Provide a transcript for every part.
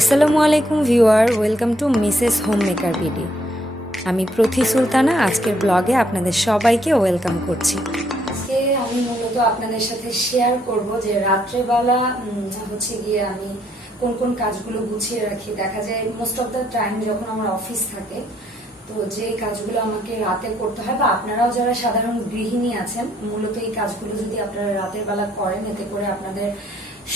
আসসালামু আলাইকুম viewer, welcome to Mrs home maker video. আমি প্রথি সুলতানা আজকের ব্লগে আপনাদের সবাইকে ওয়েলকাম করছি। আজকে আমি মূলত আপনাদের সাথে শেয়ার করব যে রাত্রেবেলা হচ্ছে গিয়ে আমি কোন কোন কাজগুলো গুছিয়ে রাখি। দেখা যায় মোস্ট অফ দ্য টাইম যখন আমার অফিস থাকে, তো যে কাজগুলো আমাকে রাতে করতে হয়, বা আপনারাও যারা সাধারণ গৃহিণী আছেন, মূলত এই কাজগুলো যদি আপনারা রাতের বেলা করেন, এতে করে আপনাদের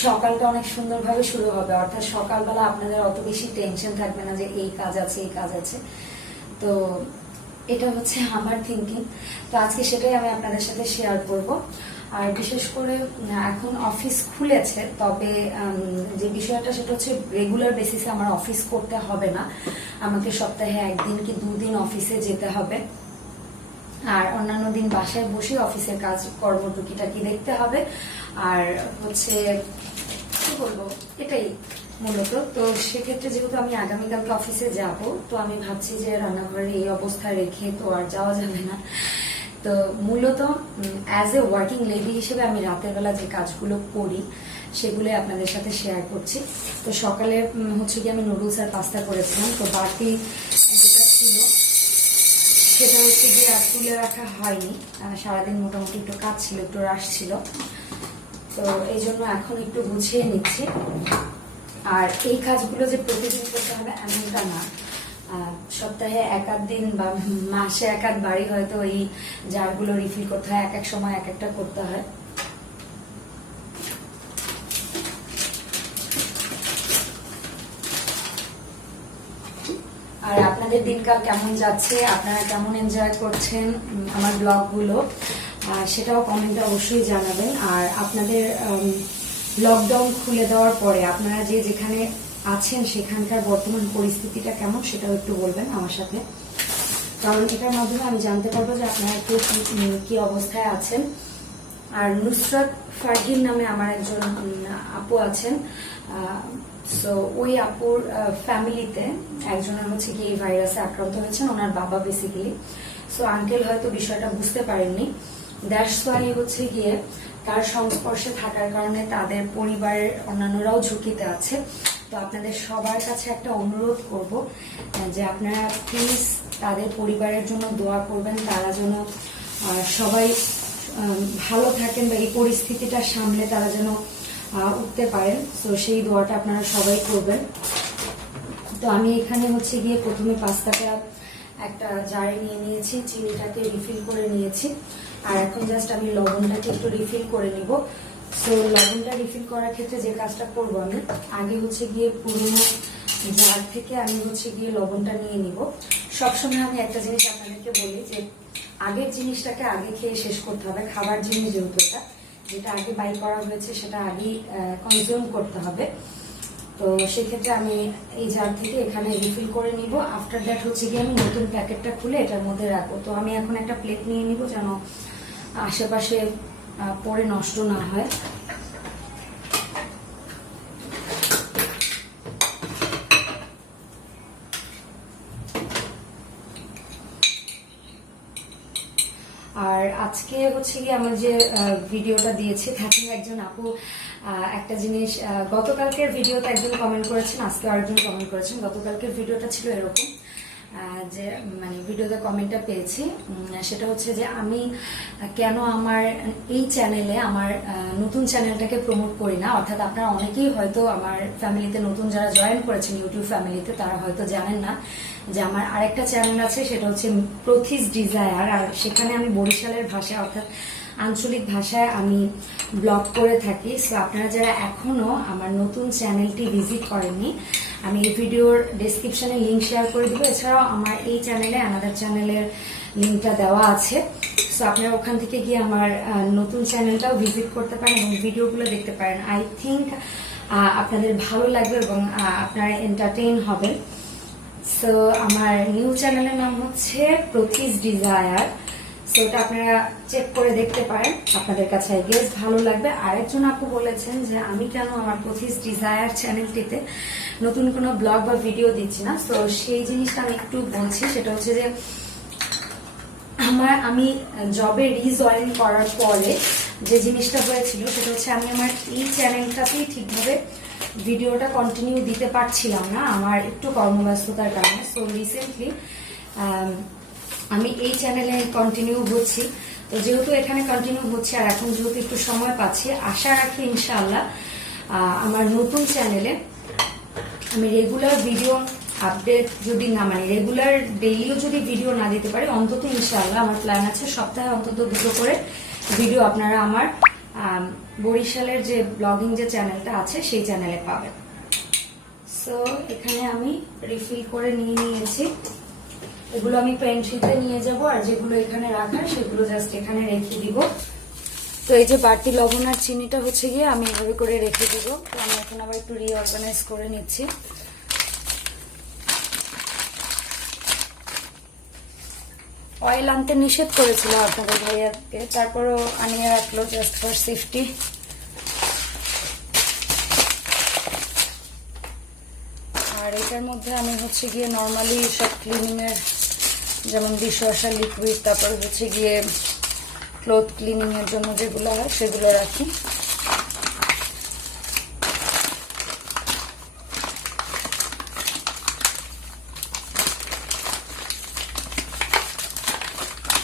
সকালটা অনেক সুন্দরভাবে শুরু হবে। অর্থাৎ সকালবেলা আপনাদের অত বেশি টেনশন থাকবে না যে এই কাজ আছে এই কাজ আছে। তো এটা হচ্ছে আমার থিঙ্কিং। তো আজকে সেটাই আমি আপনাদের সাথে শেয়ার করব। আর বিশেষ করে এখন অফিস খুলেছে, তবে যে বিষয়টা সেটা হচ্ছে রেগুলার বেসিসে আমার অফিস করতে হবে না। আমাকে সপ্তাহে একদিন কি দুদিন অফিসে যেতে হবে, আর অন্যান্য দিন বাসায় বসে অফিসের কাজ কর্ম টুকিটাকি দেখতে হবে। আর হচ্ছে কি বলবো, এটাই মূলত। তো সেক্ষেত্রে যেহেতু আমি আগামীকালকে অফিসে যাব, তো আমি ভাবছি যে রান্নাঘরে এই অবস্থা রেখে তো আর যাওয়া যাবে না। তো মূলত অ্যাজ এ ওয়ার্কিং লেডি হিসেবে আমি রাতের বেলা যে কাজগুলো করি সেগুলো আপনাদের সাথে শেয়ার করছি। তো সকালে হচ্ছে কি আমি নুডলস আর পাস্তা করেছিলাম, তো বাকি যেটা ছিল সেটা হচ্ছে গিয়ে আর তুলে রাখা হয়নি। সারাদিন মোটামুটি একটু কাজ ছিল, একটু রাশ ছিল, তো এই জন্য এখন একটু গুছিয়ে নিচ্ছি। আর এই কাজগুলো যে প্রতিদিন করতে হবে এমনটা না, সপ্তাহে এক আধ দিন বা মাসে এক আধ বাড়ি হয়তো এই জারগুলো রিফিল করতে হয়, এক এক সময় এক একটা করতে হয়। আর আপনাদের দিনকাল কেমন যাচ্ছে, আপনারা কেমন এনজয় করছেন আমার ব্লগগুলো, সেটাও কমেন্টে অবশ্যই জানাবেন। আর আপনাদের লকডাউন খুলে দেওয়ার পরে আপনারা যে যেখানে আছেন সেখানকার বর্তমান পরিস্থিতিটা কেমন সেটাও একটু বলবেন আমার সাথে, কারণ এটার মাধ্যমে আমি জানতে পারবো যে আপনারা কি অবস্থায় আছেন। আর নুসরাত ফারহিন নামে আমার একজন আপু আছেন, সো ওই আপুর ফ্যামিলিতে একজনের হচ্ছে কি এই ভাইরাসে আক্রান্ত হয়েছেন, ওনার বাবা বেসিক্যালি। সো আঙ্কেল হয়তো বিষয়টা বুঝতে পারেননি, দ্যাটস ওয়াই হচ্ছে গিয়ে তার সংস্পর্শে থাকার কারণে তাদের পরিবারের অন্যান্যরাও ঝুঁকিতে আছে। তো আপনাদের সবার কাছে একটা অনুরোধ করব যে আপনারা প্লিজ তাদের পরিবারের জন্য দোয়া করবেন, তারা যেন সবাই ভালো থাকেন বা এই পরিস্থিতিটা সামলে তারা যেন উঠতে পারেন। তো সেই দোয়াটা আপনারা সবাই করবেন। তো আমি এখানে হচ্ছে গিয়ে প্রথমে পাস্তাটা একটা জারে নিয়ে নিয়েছি, চিনিটাকে রিফিল করে নিয়েছি, আর এখন জাস্ট আমি লবণটাকে একটু রিফিল করে নিব। তো লবণটা রিফিল করার ক্ষেত্রে যে কাজটা করব, আমি আগে হচ্ছে গিয়ে পুরোনো জার থেকে আমি হচ্ছে গিয়ে লবণটা নিয়ে নিব। সবসময় আমি একটা জিনিস আপনাদেরকে বলি যে আগের জিনিসটাকে আগে খেয়ে শেষ করতে হবে। খাবার জিনিস যেহেতু যেটা আগে বাই করা হয়েছে সেটা আগেই কনজিউম করতে হবে। তো সেক্ষেত্রে আমি এই জার থেকে এখানে রিফিল করে নিব। আফটার দ্যাট হচ্ছে গিয়ে আমি নতুন প্যাকেটটা খুলে এটার মধ্যে রাখবো। তো আমি এখন একটা প্লেট নিয়ে নিব যেন আশেপাশে পরে নষ্ট না হয়। আর আজকে হচ্ছে গিয়ে আমার যে ভিডিওটা দিয়েছি তাতে একজন আপু একটা জিনিস, গতকালকের ভিডিওতে একজন কমেন্ট করেছেন, আজকে আরেকজন কমেন্ট করেছেন। গতকালকের ভিডিওটা ছিল এরকম যে মানে ভিডিওতে কমেন্টটা পেয়েছি, সেটা হচ্ছে যে আমি কেন আমার এই চ্যানেলে আমার নতুন চ্যানেলটাকে প্রমোট করি না। অর্থাৎ আপনারা অনেকেই হয়তো আমার ফ্যামিলিতে নতুন যারা জয়েন করেছেন ইউটিউব ফ্যামিলিতে, তারা হয়তো জানেন না যে আমার আরেকটা চ্যানেল আছে, সেটা হচ্ছে প্রথিস ডিজায়ার। আর সেখানে আমি বরিশালের ভাষায় অর্থাৎ আঞ্চলিক ভাষায় আমি ব্লগ করে থাকি। সো আপনারা যারা এখনো আমার নতুন চ্যানেলটি ভিজিট করেননি, আমি এই ভিডিওর ডেসক্রিপশনে লিঙ্ক শেয়ার করে দিব। এছাড়াও আমার এই চ্যানেলে আনাদার চ্যানেলের লিঙ্কটা দেওয়া আছে। সো আপনারা ওখান থেকে গিয়ে আমার নতুন চ্যানেলটাও ভিজিট করতে পারেন এবং ভিডিওগুলো দেখতে পারেন। আই থিঙ্ক আপনাদের ভালো লাগবে এবং আপনারা এন্টারটেইন হবেন। সো আমার নিউ চ্যানেলের নাম হচ্ছে প্রথিস ডিজায়ার। সো ওটা আপনারা চেক করে দেখতে পারেন, আপনাদের কাছে আই গেস ভালো লাগবে। আরেকজন আপু বলেছেন যে আমি কেন আমার প্রথিস ডিজায়ার চ্যানেলটিতে নতুন কোনো ব্লগ বা ভিডিও দিচ্ছি না। তো সেই জিনিসটা আমি একটু বলছি। সেটা হচ্ছে যে আমি জবে রিজয়েন করার পরে যে জিনিসটা হয়েছিল সেটা হচ্ছে আমি আমার এই চ্যানেলটাতেই ঠিকভাবে ভিডিওটা কন্টিনিউ দিতে পারছিলাম না আমার একটু কর্মব্যস্ততার কারণে। সো রিসেন্টলি আমি এই চ্যানেলে কন্টিনিউ হচ্ছি। তো যেহেতু এখানে কন্টিনিউ হচ্ছে আর এখন যেহেতু একটু সময় পাচ্ছি, আশা রাখি ইনশাআল্লাহ আমার নতুন চ্যানেলে আমি রেগুলার ভিডিও আপডেট যদি না মানে রেগুলার ডেইলিও যদি ভিডিও না দিতে পারি, অন্তত ইনশাআল্লাহ আমার প্ল্যান আছে সপ্তাহে অন্তত 2টো করে ভিডিও আপনারা আমার বরিশালের যে ব্লগিং যে চ্যানেলটা আছে সেই চ্যানেলে পাবেন। সো এখানে আমি রিফিল করে নিয়ে নিয়েছি। এগুলো আমি পেন্ট্রিতে নিয়ে যাব আর যেগুলো এখানে রাখার সেগুলো জাস্ট এখানে রেখে দিব। তো এই যে বাড়তি লবণ আর চিনিটা হচ্ছে গিয়ে আমি এভাবে করে রেখে দিব। তো আমি এখন আবার একটু রিঅর্গানাইজ করে নিচ্ছি। অয়েল আনতে নিষেধ করেছিল আপনাদের ভাইয়াকে, তারপরও আনিয়ে রাখলো জাস্ট ফর সেফটি। আর এটার মধ্যে আমি হচ্ছে গিয়ে নর্মালি সব ক্লিনিং এর যেমন ডিশওয়াশার লিকুইড, তারপর হচ্ছে গিয়ে ক্লথ ক্লিনিং এর জন্য যেগুলো হয় সেগুলো রাখি।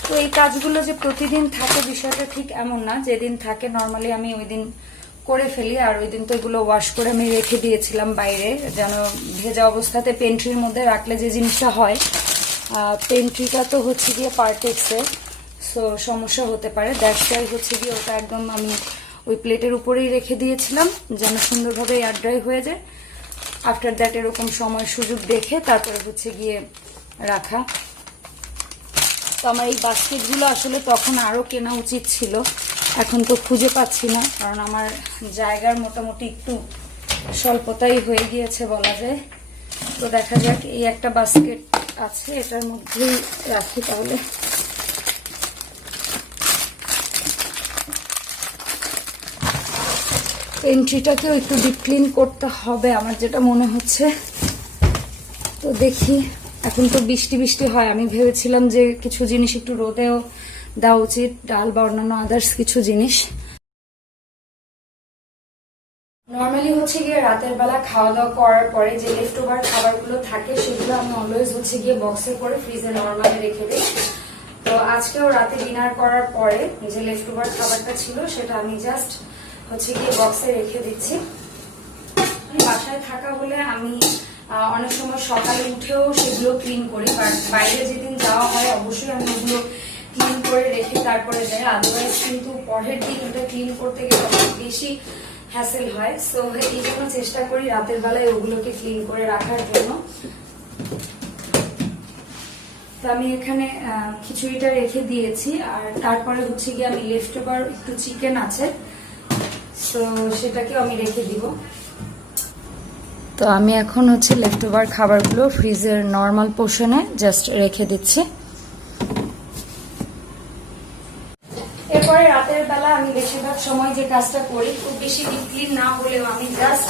তো এই কাজগুলো যে প্রতিদিন থাকে বিষয়টা ঠিক এমন না, যেদিন থাকে নর্মালি আমি ওই দিন করে ফেলি। আর ওই দিন তো এগুলো ওয়াশ করে আমি রেখে দিয়েছিলাম বাইরে, যেন ভেজা অবস্থাতে পেন্ট্রির মধ্যে রাখলে যে জিনিসটা হয়, পেন্ট্রিটা তো হচ্ছে গিয়ে পার্টেক্সের, সো সমস্যা হতে পারে। দ্যাটসটাই হচ্ছে গিয়ে ওটা একদম আমি ওই প্লেটের উপরেই রেখে দিয়েছিলাম যেন সুন্দরভাবে এয়ার ড্রাই হয়ে যায়। আফটার দ্যাট এরকম সময় সুযোগ দেখে তারপরে হচ্ছে গিয়ে রাখা। তো আমার এই বাস্কেটগুলো আসলে তখন আরও কেনা উচিত ছিল, এখন তো খুঁজে পাচ্ছি না, কারণ আমার জায়গার মোটামুটি একটু স্বল্পতাই হয়ে গিয়েছে বলা যায়। তো দেখা যাক, এই একটা বাস্কেট আছে, এটার মধ্যেই রাখি তাহলে। পেন্ট্রিটাকেও একটু ডিপ ক্লিন করতে হবে আমার যেটা মনে হচ্ছে। তো দেখি, এখন তো বৃষ্টি বৃষ্টি হয়, আমি ভেবেছিলাম যে কিছু জিনিস একটু রোদেও দেওয়া উচিত, ডাল বা অন্যান্য আদার্স কিছু জিনিস। নর্মালি হচ্ছে গিয়ে রাতের বেলা খাওয়া দাওয়া করার পরে যে লেফট ওভার খাবারগুলো থাকে সেগুলো আমি অলওয়েজ হচ্ছে গিয়ে বক্সে করে ফ্রিজে নর্মালি রেখে দিই। তো আজকেও রাতে ডিনার করার পরে যে লেফট ওভার খাবারটা ছিল সেটা আমি জাস্ট হচ্ছে গিয়ে বক্সে রেখে দিচ্ছি। বাসায় থাকা বলে আমি অনেক সময় সকালে উঠেও সেগুলো ক্লিন করি, বাট বাইরে যেদিন যাওয়া হয় অবশ্যই আমি ওগুলো ক্লিন করে রেখে তারপরে যাই। আদারওয়াইজ কিন্তু পরের দিন ওটা ক্লিন করতে গেলে অনেক বেশি হ্যাসেল হয়। সো এই জন্য চেষ্টা করি রাতের বেলায় ওগুলোকে ক্লিন করে রাখার জন্য। তো আমি এখানে খিচুড়িটা রেখে দিয়েছি, আর তারপরে হচ্ছে গিয়ে আমি লেফট ওভার একটু চিকেন আছে, তো সেটাকেও আমি রেখে দিব। তো আমি এখন হচ্ছে লেফট ওভার খাবারগুলো ফ্রিজের নর্মাল পোর্শনে জাস্ট রেখে দিচ্ছি। এরপরে রাতের বেলা আমি বেশিরভাগ সময় যে কাজটা করি, খুব বেশি ডিপ ক্লিন না হলেও আমি জাস্ট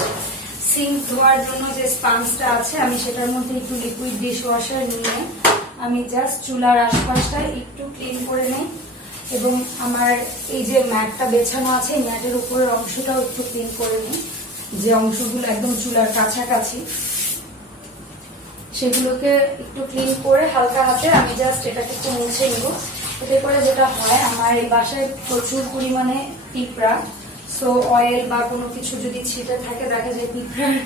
সিঙ্ক ধোয়ার জন্য যে স্পঞ্জটা আছে আমি সেটার মধ্যে একটু লিকুইড ডিশ ওয়াশার নিয়ে আমি জাস্ট চুলার আশপাশটা একটু ক্লিন করে নেই, এবং আমার এই যে ম্যাটটা বেছানো আছে এই ম্যাটের উপরের অংশটাও একটু ক্লিন করে নিই। যে অংশগুলো একদম চুলার কাছাকাছি সেগুলোকে একটু ক্লিন করে হালকা হাতে আমি জাস্ট এটাকে একটু মুছে নিব। এতে করে যেটা হয়, আমার এই বাসায় প্রচুর পরিমাণে পিঁপড়া, সো অয়েল বা কোনো কিছু যদি ছিটে থাকে দেখা যায় পিঁপড়ার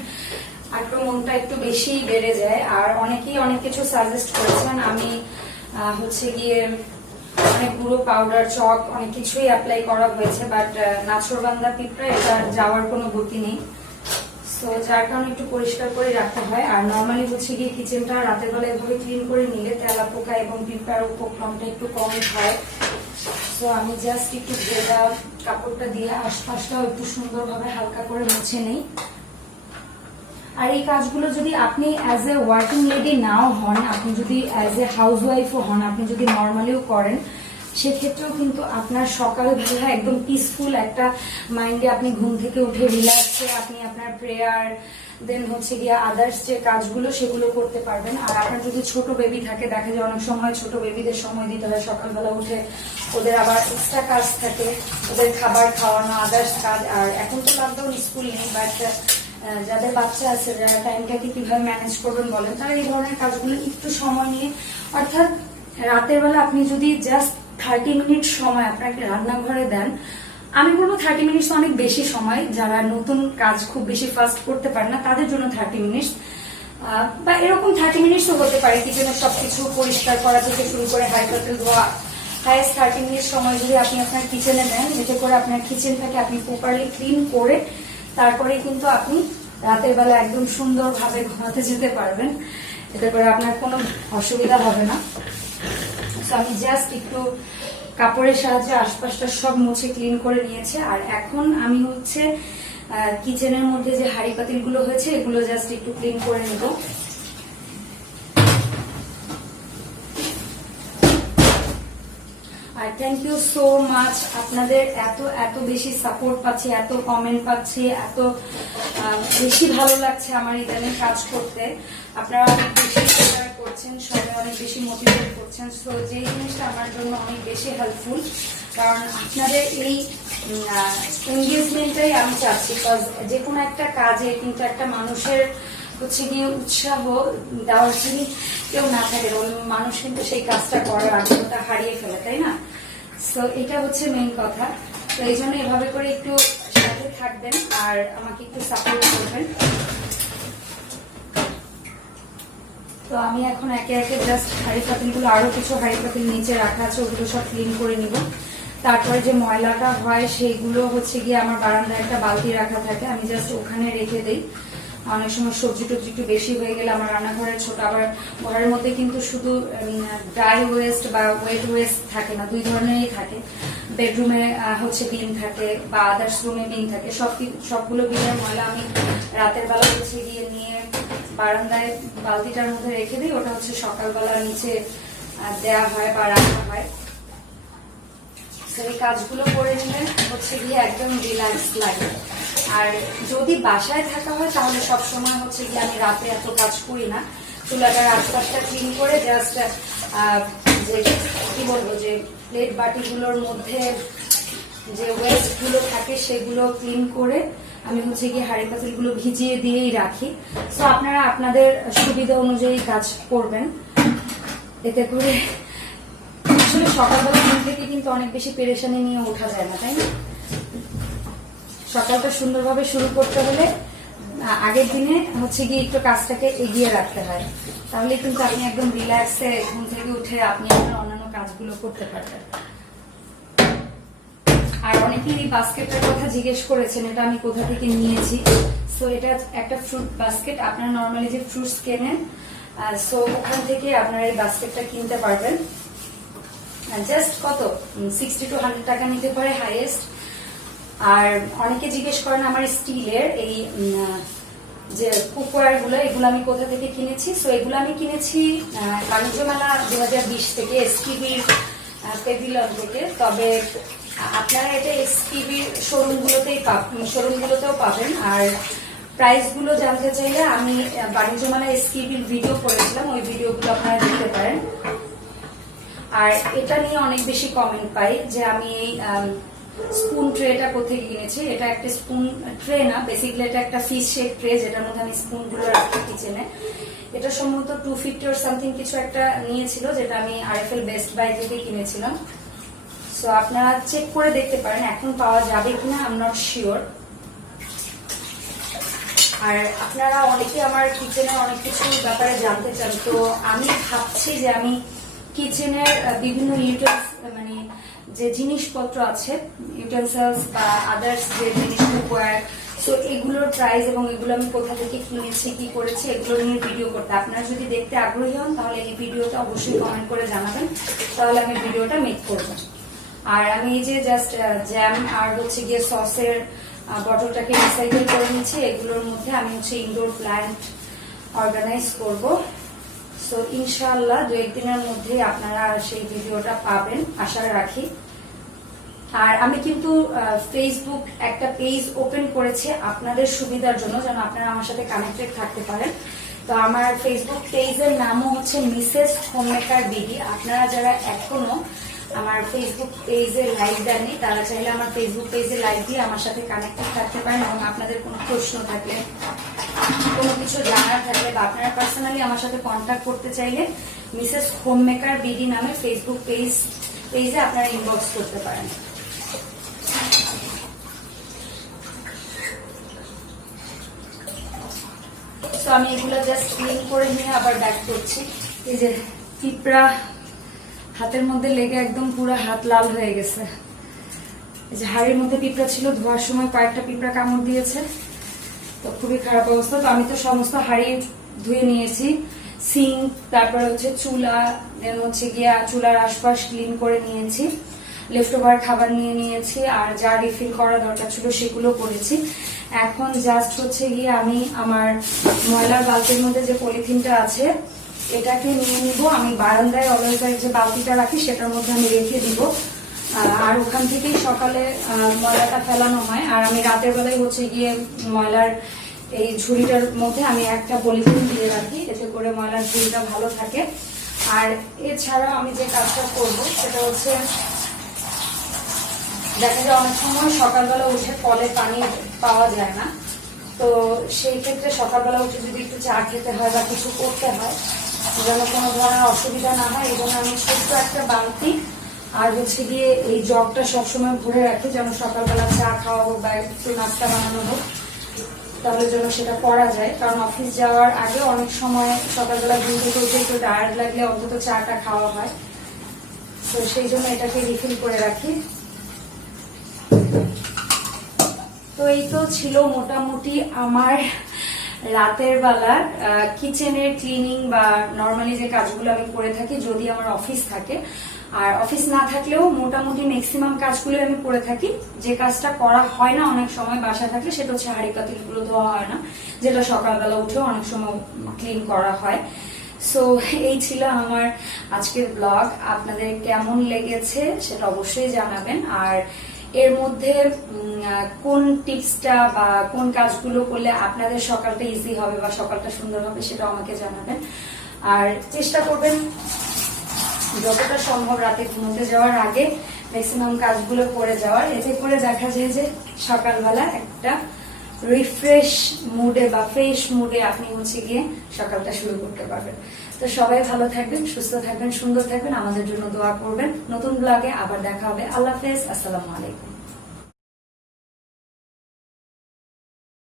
আক্রমণটা একটু বেশি বেড়ে যায়। আর অনেকেই অনেক কিছু সাজেস্ট করেছেন, আমি হচ্ছে গিয়ে অনেক গুঁড়ো পাউডার চক অনেক কিছুই অ্যাপ্লাই করা হয়েছে, বাট নাছোড়বান্দা পিঁপড়া এটা যাওয়ার কোনো গতি নেই। সো যার কারণে একটু পরিষ্কার করে রাখতে হয়। আর নর্মালি হচ্ছে গিয়ে কিচেনটা রাতের বেলা এভাবে ক্লিন করে নিলে তেলা পোকা এবং পিঁপড়ার উপক্রমটা একটু কম হয়। সো আমি জাস্ট একটু ভেজা কাপড়টা দিয়ে আশপাশটাও একটু সুন্দরভাবে হালকা করে মুছে নেই। আর এই কাজগুলো যদি আপনি অ্যাজ এ ওয়ার্কিং লেডি নাও হন, আপনি যদি অ্যাজ এ হাউস ওয়াইফও হন, আপনি যদি নর্মালিও করেন, সেক্ষেত্রেও কিন্তু আপনার সকালবেলা একদম পিসফুল একটা মাইন্ডে আপনি ঘুম থেকে উঠে রিল্যাক্সে আপনি আপনার প্রেয়ার দেন হচ্ছে গিয়ে আদার্স যে কাজগুলো সেগুলো করতে পারবেন। আর আপনার যদি ছোট বেবি থাকে, দেখা যায় অনেক সময় ছোট বেবিদের সময় দিতে হয়, সকালবেলা উঠে ওদের আবার এক্সট্রা কাজ থাকে, ওদের খাবার খাওয়ানো আদার্স কাজ। আর এখন তো লকডাউন, স্কুল নেই, বাট যাদের বাচ্চা আছে, যারা টাইমটাকে কিভাবে ম্যানেজ করবেন বলেন, তারা এই ধরনের কাজগুলো একটু সময় নিয়ে, অর্থাৎ রাতের বেলা আপনি যদি জাস্ট 30 মিনিট সময় আপনাকে রান্নাঘরে দেন, আমি বলবো 30 মিনিট অনেক বেশি সময়, যারা নতুন কাজ খুব বেশি ফাস্ট করতে পারে না তাদের জন্য 30 মিনিট, বা এরকম 30 মিনিটও হতে পারে কিচেনের সবকিছু পরিষ্কার করা থেকে শুরু করে হাই পাতিল ধোয়া। হাইস্ট 30 মিনিট সময় যদি আপনি আপনার কিচেনে দেন, যেতে করে আপনার কিচেনটাকে আপনি প্রপারলি ক্লিন করে তারপরে কিন্তু আপনি রাতের বেলা একদম সুন্দরভাবে ঘুমাতে যেতে পারবেন। এতে করে আপনার কোনো অসুবিধা হবে না। আমি জাস্ট একটু কাপড়ের সাহায্যে আশপাশটা সব মুছে ক্লিন করে নিয়েছি। আর এখন আমি হচ্ছে কিচেনের মধ্যে যে হাঁড়ি পাতিল গুলো হয়েছে এগুলো জাস্ট একটু ক্লিন করে নেব। আর থ্যাংক ইউ সো মাচ, আপনাদের এত এত বেশি সাপোর্ট পাচ্ছি, এত কমেন্ট পাচ্ছি, এত বেশি ভালো লাগছে আমার ইদানিং কাজ করতে। আপনারা অনেক বেশি শেয়ার করছেন, সবাই অনেক বেশি মোটিভেট করছেন। সো যে জিনিসটা আমার জন্য অনেক বেশি হেল্পফুল, কারণ আপনাদের এই এনগেজমেন্টটাই আমি চাচ্ছি। বিকজ যে কোনো একটা কাজে কিন্তু একটা মানুষের হচ্ছে গিয়ে উৎসাহ দেওয়ার যদি কেউ না থাকে, মানুষ কিন্তু সেই কাজটা করার আগ্রহটা হারিয়ে ফেলে, তাই না? সো এটা হচ্ছে মেইন কথা। তো এই জন্য এভাবে করে একটু সাথে থাকবেন আর আমাকে একটু সাপোর্ট করবেন। তো আমি এখন একে একে জাস্ট হাঁড়ি পাতিলগুলো, আরো কিছু হাঁড়ি পাতিল নিচে রাখা আছে, ওগুলো সব ক্লিন করে নিব। তারপরে যে ময়লাটা হয় সেইগুলো হচ্ছে গিয়ে আমার বারান্দায় একটা বালতি রাখা থাকে, আমি জাস্ট ওখানে রেখে দিই। অনেক সময় সবজি টবজি একটু বেশি হয়ে গেলে আমার রান্নাঘরে ছোট, আবার ঘরের মধ্যে কিন্তু শুধু ড্রাই ওয়েস্ট বা ওয়েট ওয়েস্ট থাকে না, দুই ধরনেরই থাকে। বেডরুমে হচ্ছে বিন থাকে বা আদার্স রুমে বিন থাকে, সবগুলো বিনের ময়লা আমি রাতের বেলা হচ্ছে গিয়ে নিয়ে বারান্দায় বালতিটার মধ্যে রেখে দিই। ওটা হচ্ছে সকালবেলা নিচে দেয়া হয় বা রাখা হয়। এই কাজগুলো করে নিলে হচ্ছে গিয়ে একদম রিল্যাক্স লাগে। আর যদি বাসায় থাকা হয় তাহলে সবসময় হচ্ছে গিয়ে আমি রাতে এত কাজ করি না, চুলাটার আশপাশটা ক্লিন করে জাস্ট যে কি বলবো, যে প্লেট বাটিগুলোর মধ্যে যে ওয়েস্ট গুলো থাকে সেগুলো ক্লিন করে আমি হচ্ছে গিয়ে হাঁড়ি পাতিলগুলো ভিজিয়ে দিয়েই রাখি। তো আপনারা আপনাদের সুবিধা অনুযায়ী কাজ করবেন। এতে করে আসলে সকালবেলা ঘুম থেকে কিন্তু অনেক বেশি পেরেশানি নিয়ে ওঠা যায় না, তাই না? সকালটা সুন্দরভাবে শুরু করতে হলে আগের দিনে হচ্ছে গিয়ে একটু কাজটাকে এগিয়ে রাখতে হয়, তাহলে কিন্তু আপনি একদম রিল্যাক্সে ঘুম থেকে উঠে আপনি আপনার অন্যান্য কাজগুলো করতে পারবেন। আর অনেকেই এই বাস্কেটটার কথা জিজ্ঞেস করেছেন, এটা আমি কোথা থেকে নিয়েছি। সো এটা একটা ফ্রুট বাস্কেট, আপনারা নর্মালি যে ফ্রুটস কেনেন, সো ওখান থেকে আপনারা এই বাস্কেটটা কিনতে পারবেন। জাস্ট কত 60 to 100 টাকা নিতে পারে হাইয়েস্ট। আর অনেকে জিজ্ঞেস করেন আমার স্টিলের এই যে কুকওয়্যার গুলো, এগুলো আমি কোথা থেকে কিনেছি। সো এগুলো আমি কিনেছি বাণিজ্য মেলা 2020 থেকে, এসটিভির পেভিলিয়ন থেকে। তবে আপনারা এটা এসটিভির শোরুমগুলোতেও পাবেন। আর প্রাইস গুলো জানতে চাইলে আমি বাণিজ্য মেলা এসটিভির ভিডিও করেছিলাম, ওই ভিডিওগুলো আপনারা দেখতে পারেন। আর এটা নিয়ে অনেক বেশি কমেন্ট পাই যে আমি এই স্পুন ট্রেটা কোথায় কিনেছি। এটা একটা স্পুন ট্রে না, বেসিক্যালি এটা একটা ফিশ শেপ ট্রে, যেটার মধ্যে আমি স্পুন গুলো রাখি কিচেনে। এটা সম্ভবত 250 or সামথিং কিছু একটা নিয়েছিল, যেটা আমি আরএফএল বেস্ট বাই থেকে কিনেছিলাম। সো আপনারা চেক করে দেখতে পারেন, এখন পাওয়া যাবে কিনা আই এম নট শিওর। আর আপনারা অনেকে আমার কিচেনের অনেক কিছু ব্যাপারে জানতে চান, তো আমি ভাবছি যে আমি কিচেনের বিভিন্ন মানে যে জিনিসপত্র আছে, ইউটেন্সিলস বা আদার্স যে জিনিস, কুকওয়্যার, সো এগুলোর প্রাইস এবং এগুলো আমি কোথা থেকে কিনেছি, কি করেছি, এগুলো নিয়ে ভিডিও করতে। আপনারা যদি দেখতে আগ্রহী হন তাহলে এই ভিডিওটা অবশ্যই কমেন্ট করে জানাবেন, তাহলে আমি ভিডিওটা মেক করব। আর আমি এই যে জাস্ট জ্যাম আর হচ্ছে গিয়ে সসের বটলটাকে রিসাইকেল করে নিচ্ছি, এগুলোর মধ্যে আমি হচ্ছে ইনডোর প্ল্যান্ট অর্গানাইজ করব। সো ইনশাআল্লাহ 2-1 দিনের মধ্যেই আপনারা সেই ভিডিওটা পাবেন আশা রাখি। আর আমি কিন্তু ফেসবুক একটা পেজ ওপেন করেছি আপনাদের সুবিধার জন্য, যেন আপনারা আমার সাথে কানেক্টেড থাকতে পারেন। তো আমার ফেসবুক পেজের নামও হচ্ছে মিসেস হোমমেকার বিডি। আপনারা যারা এখনো আমার ফেসবুক পেজে লাইভ দেননি, তারা চাইলে আমার ফেসবুক পেজে লাইভ দিয়ে আমার সাথে কানেক্টেড থাকতে পারেন এবং আপনাদের কোনো প্রশ্ন থাকলে, কোনো কিছু জানার থাকলে বা আপনারা পার্সোনালি আমার সাথে কন্ট্যাক্ট করতে চাইলে মিসেস হোমমেকার বিডি নামে ফেসবুক পেজে আপনারা ইনবক্স করতে পারেন। তো আমি এগুলো জাস্ট ক্লিন করে নিয়ে আবার ব্যাক করছি। এই যে পিঁপড়া হাতের মধ্যে লেগে একদম পুরো হাত লাল হয়ে গেছে। এই যে হাড়ির মধ্যে পিঁপড়া ছিল, ধোয়ার সময় কয়েকটা পিঁপড়া কামড় দিয়েছে, তো খুবই খারাপ অবস্থা। তো আমি তো সমস্ত হাড়ি ধুয়ে নিয়েছি, সিঙ্ক, তারপরে হচ্ছে চুলা, দেন হচ্ছে গিয়া চুলার আশপাশ ক্লিন করে নিয়েছি, লেফট ওভার খাবার নিয়ে নিয়েছি, আর যা রিফিল করা দরকার ছিল সেগুলো করেছি। এখন জাস্ট হচ্ছে গিয়ে আমি আমার ময়লার বালতির মধ্যে যে পলিথিনটা আছে এটাকে নিয়ে নিব। আমি বারান্দায় অলওয়েজ যে বালতিটা রাখি সেটার মধ্যে আমি রেখে দিব, আর ওখান থেকেই সকালে ময়লাটা ফেলানো হয়। আর আমি রাতের বেলায় হচ্ছে গিয়ে ময়লার এই ঝুড়িটার মধ্যে আমি একটা পলিথিন দিয়ে রাখি, এতে করে ময়লার ঝুড়িটা ভালো থাকে। আর এছাড়া আমি যে কাজটা করবো সেটা হচ্ছে, দেখা যায় অনেক সময় সকালবেলা উঠে কলে পানি পাওয়া যায় না, তো সেই ক্ষেত্রে সকালবেলা উঠে যদি একটু চা খেতে হয় বা কিছু করতে হয় যেন কোনো ধরনের অসুবিধা না হয়, এই জন্য আমি ছোট্ট একটা বালতি আর হচ্ছে গিয়ে এই জগটা সবসময় ভরে রাখি, যেন সকালবেলা চা খাওয়া হোক বা একটু নাস্তা বানানো হোক তাহলে যেন সেটা করা যায়। কারণ অফিস যাওয়ার আগে অনেক সময় সকালবেলা ঘুম থেকে উঠে একটু টায়ার্ড লাগলে অন্তত চাটা খাওয়া হয়, তো সেই জন্য এটাকে রিফিল করে রাখি। তো এই তো ছিল মোটামুটি আমার রাতের বেলার কিচেনের ক্লিনিং বা নর্মালি যে কাজগুলো আমি করে থাকি যদি আমার অফিস থাকে। আর অফিস না থাকলেও মোটামুটি ম্যাক্সিমাম কাজগুলো আমি করে থাকি। যে কাজটা করা হয় না অনেক সময় বাসায় থাকলে সেটা হচ্ছে হাঁড়ি পাতিলগুলো ধোয়া হয় না, যেটা সকালবেলা উঠেও অনেক সময় ক্লিন করা হয়। সো এই ছিল আমার আজকের ব্লগ। আপনাদের কেমন লেগেছে সেটা অবশ্যই জানাবেন, আর এর মধ্যে কোন টিপসটা বা কোন কাজগুলো করলে আপনাদের সকালটা ইজি হবে বা সকালটা সুন্দর হবে সেটা আমাকে জানাবেন। আর চেষ্টা করবেন যতটা সম্ভব রাতে ঘুমোতে যাওয়ার আগে ম্যাক্সিমাম কাজগুলো করে যাওয়ার, এতে করে দেখা যায় যে সকালবেলা একটা রিফ্রেশ মুডে বা ফ্রেশ মুডে আপনি হচ্ছে গিয়ে সকালটা শুরু করতে পারবেন। তো সবাই ভালো থাকবেন, সুস্থ থাকবেন, সুন্দর থাকবেন, আমাদের জন্য দোয়া করবেন। নতুন ব্লগে আবার দেখা হবে। আল্লাহ হাফেজ, আসসালামু আলাইকুম।